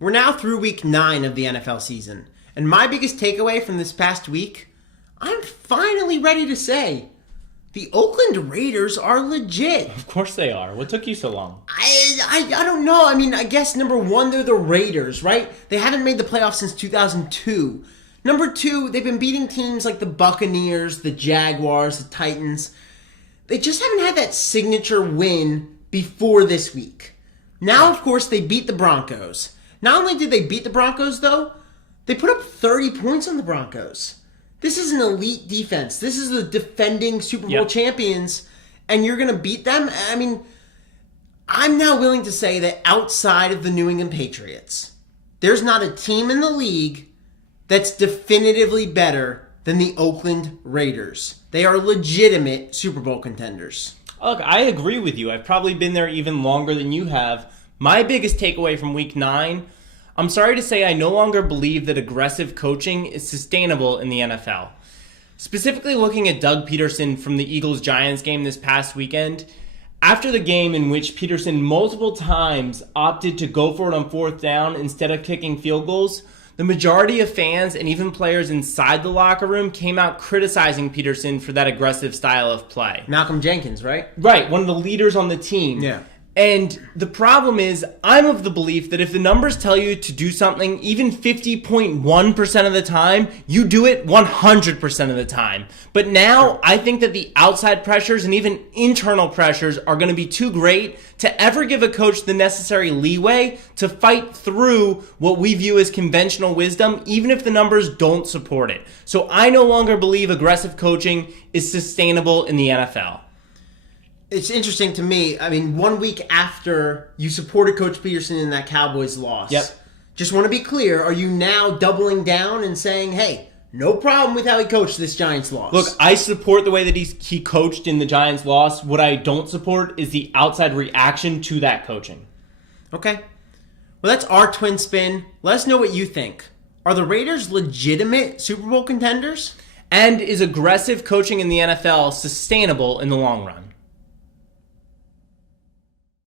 We're now through week 9 of the NFL season, and my biggest takeaway from this past week, I'm finally ready to say, the Oakland Raiders are legit. Of course they are. What took you so long? I don't know. I mean, I guess number one, they're the Raiders, right? They haven't made the playoffs since 2002. Number two, they've been beating teams like the Buccaneers, the Jaguars, the Titans. They just haven't had that signature win before this week. Now, of course, they beat the Broncos. Not only did they beat the Broncos, though, they put up 30 points on the Broncos. This is an elite defense. This is the defending Super Bowl champions, and you're going to beat them? I mean, I'm now willing to say that outside of the New England Patriots, there's not a team in the league that's definitively better than the Oakland Raiders. They are legitimate Super Bowl contenders. Look, I agree with you. I've probably been there even longer than you have. My biggest takeaway from week 9, I'm sorry to say I no longer believe that aggressive coaching is sustainable in the NFL. Specifically looking at Doug Pederson from the Eagles-Giants game this past weekend, after the game in which Pederson multiple times opted to go for it on 4th down instead of kicking field goals, the majority of fans and even players inside the locker room came out criticizing Pederson for that aggressive style of play. Malcolm Jenkins, right? Right, one of the leaders on the team. Yeah. And the problem is, I'm of the belief that if the numbers tell you to do something, even 50.1% of the time, you do it 100% of the time. But now, I think that the outside pressures and even internal pressures are going to be too great to ever give a coach the necessary leeway to fight through what we view as conventional wisdom, even if the numbers don't support it. So I no longer believe aggressive coaching is sustainable in the NFL. It's interesting to me. I mean, 1 week after you supported Coach Pederson in that Cowboys loss, just want to be clear, are you now doubling down and saying, hey, no problem with how he coached this Giants loss? Look, I support the way that he coached in the Giants loss. What I don't support is the outside reaction to that coaching. Okay. Well, that's our twin spin. Let us know what you think. Are the Raiders legitimate Super Bowl contenders? And is aggressive coaching in the NFL sustainable in the long run?